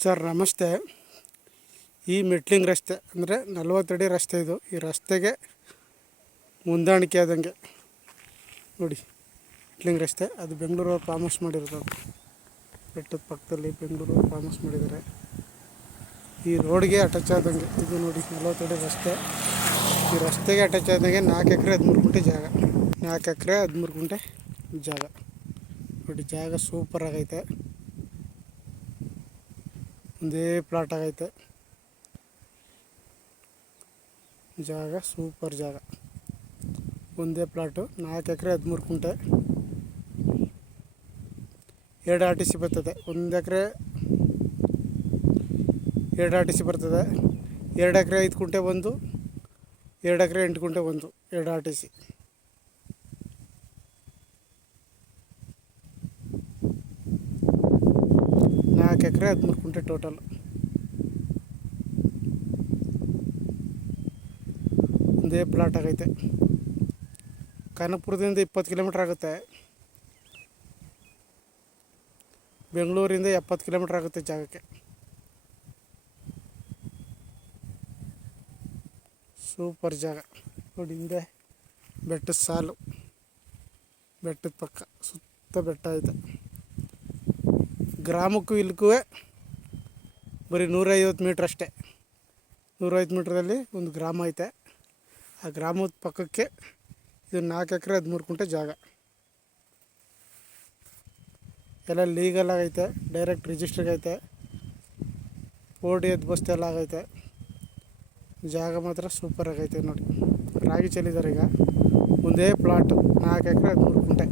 Sir ನಮಸ್ತೆ. ಈ metalling ರಸ್ತೆ ಅಂದರೆ 40 ಅಡಿ ರಸ್ತೆ ಇದು. ಈ ರಸ್ತೆಗೆ ಹೊಂದಾಣಿಕೆ ಆದಂಗೆ ನೋಡಿ ಮೆಟ್ಲಿಂಗ್ ರಸ್ತೆ. ಅದು ಬೆಂಗಳೂರು ಫಾರ್ಮ್ ಹೌಸ್ ಮಾಡಿರೋದು. ಬೆಟ್ಟದ ಪಕ್ಕದಲ್ಲಿ ಬೆಂಗಳೂರು ಫಾರ್ಮ್ ಹೌಸ್ ಮಾಡಿದ್ದಾರೆ. ಈ ರೋಡ್ಗೆ ಅಟ್ಯಾಚ್ ಆದಂಗೆ ಇದು ನೋಡಿ 40 ಅಡಿ ರಸ್ತೆ. ಈ ರಸ್ತೆಗೆ ಅಟ್ಯಾಚ್ ಆದಂಗೆ 4 ಎಕರೆ 13 ಗುಂಟೆ ಜಾಗ. 4 ಎಕರೆ 13 ಗುಂಟೆ ಜಾಗ ನೋಡಿ. ಜಾಗ ಸೂಪರ್ ಆಗೈತೆ. ಒಂದೇ ಪ್ಲಾಟ್ ಆಗೈತೆ. ಜಾಗ ಸೂಪರ್ ಜಾಗ. ಒಂದೇ ಪ್ಲಾಟು 4 ಎಕರೆ 13 ಗುಂಟೆ. 2 RTC ಬರ್ತದೆ. 1 ಎಕರೆ 2 RTC ಬರ್ತದೆ. 2 ಎಕರೆ 5 ಗುಂಟೆ 1, 2 ಎಕರೆ 8 ಗುಂಟೆ 1, 2 RTC. ನಾಲ್ಕು ಎಕರೆ 13 ಗುಂಟೆ ಟೋಟಲ್. ಒಂದೇ ಪ್ಲಾಟ್ ಆಗೈತೆ. ಕನಕಪುರದಿಂದ 20 ಕಿಲೋಮೀಟ್ರ್ ಆಗುತ್ತೆ. ಬೆಂಗಳೂರಿಂದ 70 ಕಿಲೋಮೀಟ್ರ್ ಆಗುತ್ತೆ ಜಾಗಕ್ಕೆ. ಸೂಪರ್ ಜಾಗ ನೋಡಿ. ಹಿಂದೆ ಬೆಟ್ಟದ ಸಾಲು, ಬೆಟ್ಟದ ಪಕ್ಕ ಸುತ್ತ ಬೆಟ್ಟ ಐತೆ. ಗ್ರಾಮಕ್ಕೂ ಇಲ್ಲಿಗೂ ಬರೀ 150 ಮೀಟ್ರ್ ಅಷ್ಟೇ. 150 ಮೀಟ್ರಲ್ಲಿ ಒಂದು ಗ್ರಾಮ ಐತೆ. ಆ ಗ್ರಾಮದ ಪಕ್ಕಕ್ಕೆ ಇದು 4 ಎಕರೆ 13 ಗುಂಟೆ ಜಾಗ. ಎಲ್ಲ ಲೀಗಲ್ ಆಗೈತೆ. ಡೈರೆಕ್ಟ್ ರಿಜಿಸ್ಟ್ರಿಗೆ ಐತೆ. ಓಡಿ ಎದ್ದು ಬಸ್ತೆ ಎಲ್ಲ ಆಗೈತೆ. ಜಾಗ ಮಾತ್ರ ಸೂಪರ್ ಆಗೈತೆ ನೋಡಿ. ರಾಗಿ ಚೆಲ್ಲಿದ್ದಾರೆ ಈಗ. ಒಂದೇ ಪ್ಲಾಟು 4 ಎಕರೆ 13 ಗುಂಟೆ.